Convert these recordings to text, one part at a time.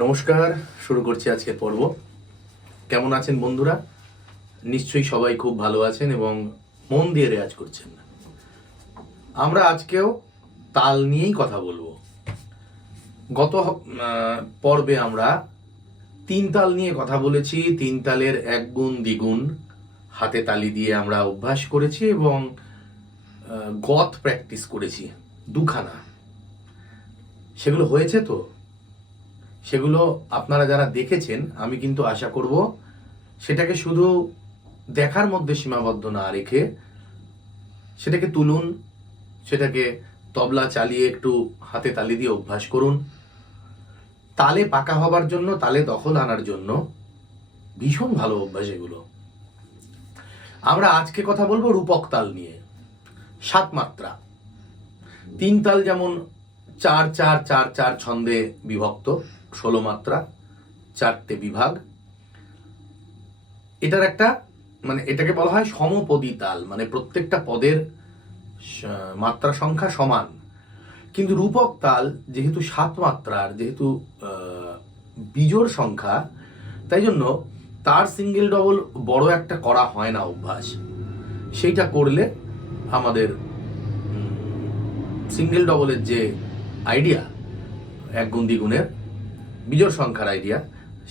নমস্কার, শুরু করছি আজকের পর্ব। কেমন আছেন বন্ধুরা? নিশ্চয়ই সবাই খুব ভালো আছেন এবং মন দিয়ে রেয়াজ করছেন। আমরা আজকেও তাল নিয়েই কথা বলবো। গত পর্বে আমরা তিন তাল নিয়ে কথা বলেছি। তিন তালের এক গুণ দ্বিগুণ হাতে তালি দিয়ে আমরা অভ্যাস করেছি এবং গত প্র্যাকটিস করেছি দুখানা। সেগুলো হয়েছে তো? সেগুলো আপনারা যারা দেখেছেন, আমি কিন্তু আশা করব সেটাকে শুধু দেখার মধ্যে সীমাবদ্ধ না রেখে সেটাকে তুলুন, সেটাকে তবলা চালিয়ে একটু হাতে তালি দিয়ে অভ্যাস করুন। তালে পাকা হবার জন্য, তালে দখল আনার জন্য ভীষণ ভালো অভ্যাস এগুলো। আমরা আজকে কথা বলবো রূপক তাল নিয়ে। 7 মাত্রা। তিন তাল যেমন 4-4-4-4 ছন্দে বিভক্ত, 16 মাত্রা, 4টে বিভাগ। এটার একটা এটাকে বলা হয় সমপদী তাল, মানে প্রত্যেকটা পদের মাত্রা সংখ্যা সমান। কিন্তু রূপক তাল যেহেতু 7 মাত্রার, যেহেতু বিজোড় সংখ্যা, তাই জন্য তার সিঙ্গেল ডবল বড় একটা করা হয় না অভ্যাস। সেইটা করলে আমাদের সিঙ্গেল ডবলের যে আইডিয়া, এক গুণ দ্বিগুণের বিজোড় সংখ্যার আইডিয়া,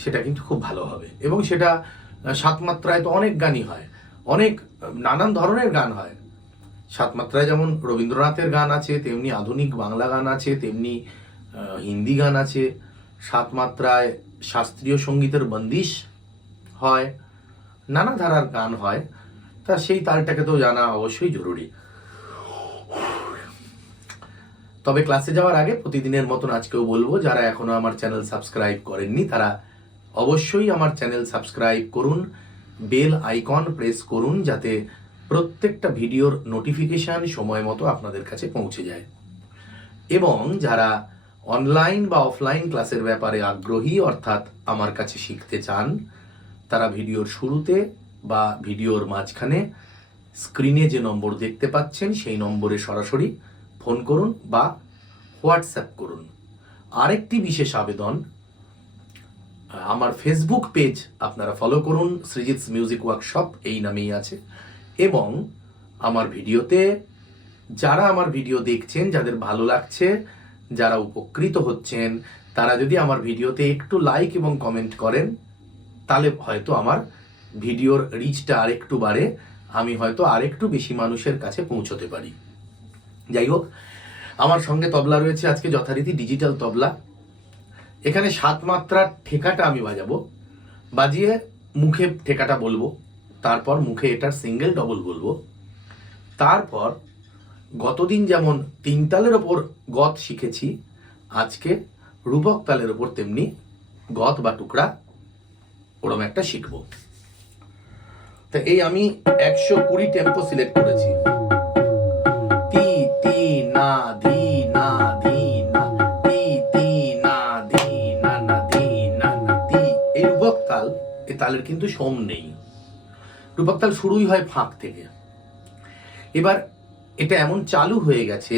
সেটা কিন্তু খুব ভালো হবে। এবং সেটা 7 মাত্রায় তো অনেক গানই হয়, অনেক নানান ধরনের গান হয়। 7 মাত্রায় যেমন রবীন্দ্রনাথের গান আছে, তেমনি আধুনিক বাংলা গান আছে, তেমনি হিন্দি গান আছে। 7 মাত্রায় শাস্ত্রীয় সঙ্গীতের বন্দিশ হয়, নানা ধারার গান হয়। তা সেই তালটাকে তো জানা অবশ্যই জরুরি। তবে ক্লাসে যাওয়ার আগে প্রতিদিনের মতন আজকেও বলবো, যারা এখনো আমার চ্যানেল সাবস্ক্রাইব করেননি তারা অবশ্যই আমার চ্যানেল সাবস্ক্রাইব করুন, বেল আইকন প্রেস করুন, যাতে প্রত্যেকটা ভিডিওর নোটিফিকেশন সময় মতো আপনাদের কাছে পৌঁছে যায়। এবং যারা অনলাইন বা অফলাইন ক্লাসের ব্যাপারে আগ্রহী, অর্থাৎ আমার কাছে শিখতে চান, তারা ভিডিওর শুরুতে বা ভিডিওর মাঝখানে স্ক্রিনে যে নম্বর দেখতে পাচ্ছেন সেই নম্বরে সরাসরি ফোন করুন বা হোয়াটসঅ্যাপ করুন। আরেকটি বিশেষ আবেদন, আমার ফেসবুক পেজ আপনারা ফলো করুন, সৃজিৎস মিউজিক ওয়ার্কশপ এই নামেই আছে। এবং আমার ভিডিওতে যারা আমার ভিডিও দেখছেন, যাদের ভালো লাগছে, যারা উপকৃত হচ্ছেন, তারা যদি আমার ভিডিওতে একটু লাইক এবং কমেন্ট করেন, তাহলে হয়তো আমার ভিডিওর রিচটা আরেকটু বাড়ে, আমি হয়তো আরেকটু বেশি মানুষের কাছে পৌঁছতে পারি। যাই হোক, আমার সঙ্গে তবলা রয়েছে আজকে যথারীতি ডিজিটাল তবলা। এখানে 7 মাত্রার ঠেকাটা আমি বাজাবো, বাজিয়ে মুখে ঠেকাটা বলবো, তারপর মুখে এটার সিঙ্গেল ডবল বলবো। তারপর গতদিন যেমন তিন তালের ওপর গত শিখেছি, আজকে রূপক তালের ওপর তেমনি গত বা টুকরা ওরম একটা শিখবো। তা এই আমি 120 টেম্পো সিলেক্ট করেছি। তি তি না ধি না ধি না, তি তি না ধি না না ধি না না তি। এই রূপক তাল, এই তালের কিন্তু সোম নেই। রূপক তাল শুরুই হয় ফাঁক থেকে। এবার এটা এমন চালু হয়ে গেছে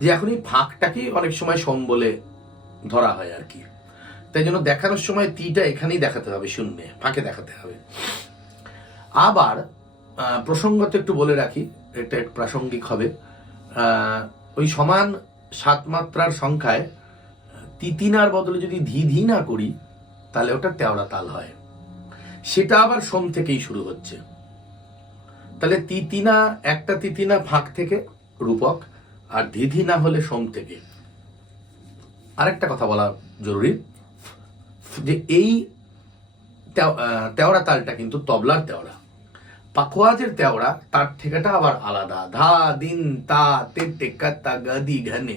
যে এখন এই ফাঁকটাকে অনেক সময় সোম বলে ধরা হয় আর কি। তাই জন্য দেখানোর সময় তিটা এখানেই দেখাতে হবে, শূন্যে ফাঁকে দেখাতে হবে। আবার প্রসঙ্গত একটু বলে রাখি, এটা একটু প্রাসঙ্গিক হবে। ওই সমান 7 মাত্রার সংখ্যায় তিতিনার বদলে যদি ধি ধি না করি, তাহলে ওটা তেওড়া তাল হয়। সেটা আবার সোম থেকেই শুরু হচ্ছে। তাহলে তিতিনা, একটা তিতিনা ফাঁক থেকে রূপক, আর ধি না হলে সোম থেকে। আরেকটা কথা বলা জরুরি, যে এই তেওড়া তালটা কিন্তু তবলার তেওড়া। পাখোয়াজের তেওড়া, তার ঠেকাটা আবার আলাদা। ধা দিন তা তে টেকা তা গাদি ঘানে।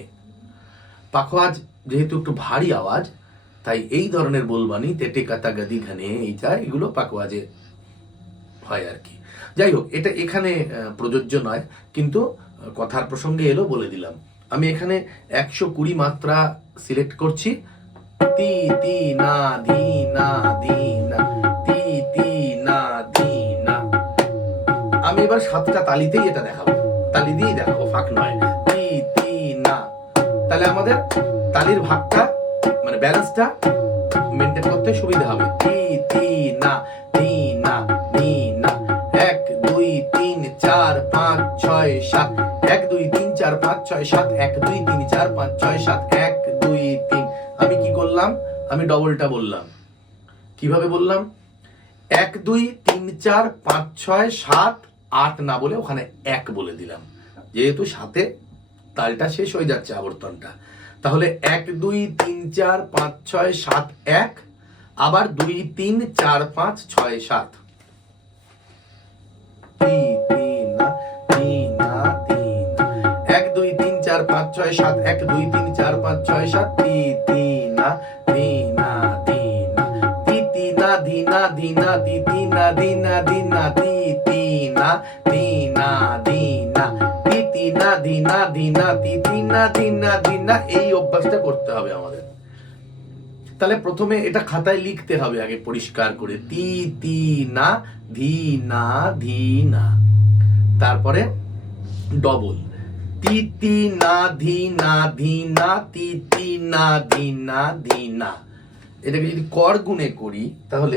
পাখোয়াজ যেহেতু একটু ভারী আওয়াজ, তাই এই ধরনের বলবানি তে টেকা তা গাদি ঘানে, এইটা এগুলো পাখোয়াজে হয় আর কি। যাই হোক, এটা এখানে প্রযোজ্য নয়, কিন্তু কথার প্রসঙ্গে এলো বলে দিলাম। আমি এখানে 120 মাত্রা সিলেক্ট করছি। তি তি না ধি না ধি না, তি তি না ধি না। আমি এবার 7টা তালিতেই এটা দেখাবো, তালি দিয়েই দেখাবো, ফাঁক নয়। তি তি না। তাহলে আমাদের তালির ভাগটা, ব্যালেন্সটা মেনটেন করতে সুবিধা হবে। তি তি না তি না তি না, 1 2 3 4 5 6 7, 1 2 3 4 5 6 7, 1 2 3 4 5 6 7, 1 2 3। আমি কি করলাম, আমি ডবলটা বললাম। কিভাবে বললাম, 1 2 3 4 5 6 7 8 না বলে ওখানে 1 বলে দিলাম, যেহেতু সাথে তালটা শেষ হয়ে যাচ্ছে আবর্তনটা। তাহলে 1 2 3 4 5 6 7 1, আবার 2 3 4 5 6 7। তি তি না তি না তি না, 1 2 3 4 5 6 7, 1 2 3 4 5 6 7, তি তি না তি না তি না, তি তি না ধি না ধি না তি তি না ধি না ধি না, তি তি না ধি না ধি না, তি তি না ধি না ধি না, তি তি না ধি না ধি না। এই অভ্যাসটা করতে হবে আমাদের। তাহলে প্রথমে এটা খাতায় লিখতে হবে আগে পরিষ্কার করে, তি তি না ধি না ধি না। তারপরে ডবল, তি তি না ধি না ধি না, তি তি না ধি না ধি না। এটাকে যদি কর গুণে করি তাহলে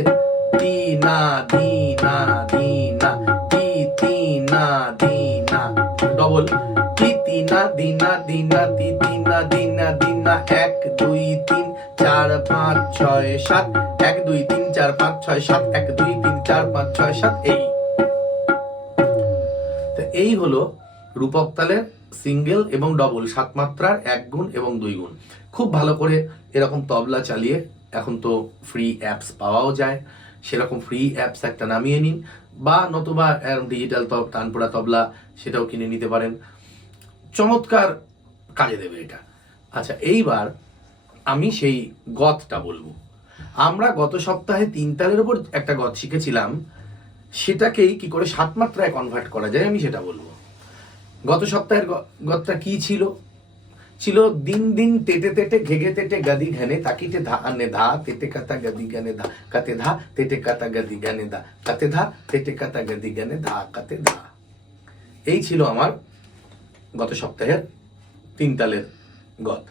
তি না ধি না ধি না, তি তি না ধি না। ডবল, তি তি না ধি না ধি না, তি তি না ধি না ধি না, 1 2 3 4 5 6 7, 1 2 3 4 5 6 7, 1 2 3 4 5 6 7। এই হলো রূপক তালের সিঙ্গেল এবং ডবল 7 মাত্রার 1 গুণ এবং 2 গুণ। খুব ভালো করে এরকম তবলা চালিয়ে, এখন তো ফ্রি অ্যাপস পাওয়াও যায়, সেরকম ফ্রি অ্যাপস একটা নামিয়ে নিন, বা নতুবা ডিজিটাল তানপুরা তবলা সেটাও কিনে নিতে পারেন। চমৎকার কাজে দেবে এটা। আচ্ছা, এইবার আমি সেই গতটা বলবো। আমরা গত সপ্তাহে 3 তালের উপর একটা গত শিখেছিলাম, সেটাকেই কি করে 7 মাত্রায় কনভার্ট করা যায় আমি সেটা বলবো। গত সপ্তাহের গতটা কি ছিল? ছিল দিন দিন তেটে তেটে ঘেঘে তেটে গাদি ঘানে তাকিতে ধা আনে ধা, তেটে কাতা গাদি গানে ধা কাতে ধা, তেটে কাতা গাদি গানে ধা কাতে ধা, তেটে কাতা গাদি গানে ধা কাতে ধা। এই ছিল আমার গত সপ্তাহের 3 তালের গত।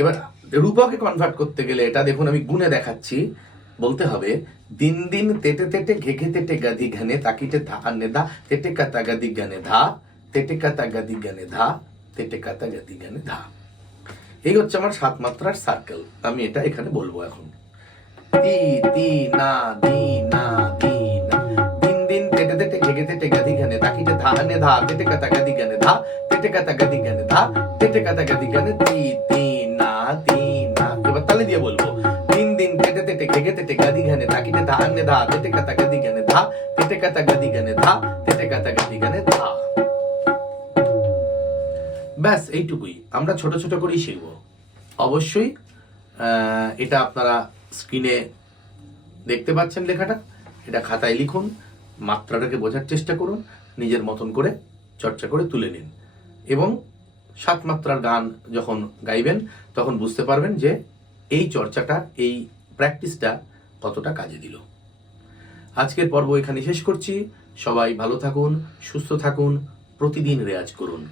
এবার রূপকে কনভার্ট করতে গেলে এটা দেখুন, আমি গুণে দেখাচ্ছি। বলতে হবে দিন দিন তেটে তেটে ঘেঘে তেটে গাদি ঘানে তাকিতে ধা আনে ধা, তেটে কাতা গাদি গানে ধা, তেটে কাতা গাদি গানে ধা, তেটে কাতা গাদি গানে ধা। এই হচ্ছে আমার 7 মাত্রার সার্কেল। আমি এটা এখানে বলবো এখন। তি তি না দি না দি না, দিন দিন তেটে তেটে ঘেঘে তেটে গাদি ঘানে তাকিতে ধা আনে ধা, তেটে কাতা গাদি গানে ধা, তেটে কাতা গাদি গানে ধা, তেটে কাতা গাদি গানে, তি তি না দি না। এবার তালে দিয়ে বলবো, দিন দিন তেটে তেটে ঘেঘে তেটে গাদি ঘানে তাকিতে ধা আনে ধা, তেটে কাতা গাদি গানে ধা, তেটে কাতা গাদি গানে ধা, তেটে কাতা গাদি গানে ধা। ব্যাস এইটুকুই, আমরা ছোট ছোট করেই শিখব। অবশ্যই এটা আপনারা স্ক্রিনে দেখতে পাচ্ছেন লেখাটা, এটা খাতায় লিখুন, মাত্রাটাকে বোঝার চেষ্টা করুন, নিজের মতন করে চর্চা করে তুলে নিন, এবং 7 মাত্রার গান যখন গাইবেন তখন বুঝতে পারবেন যে এই চর্চাটা, এই প্র্যাকটিসটা কতটা কাজে দিল। আজকের পর্ব এখানে শেষ করছি। সবাই ভালো থাকুন, সুস্থ থাকুন, প্রতিদিন রেয়াজ করুন।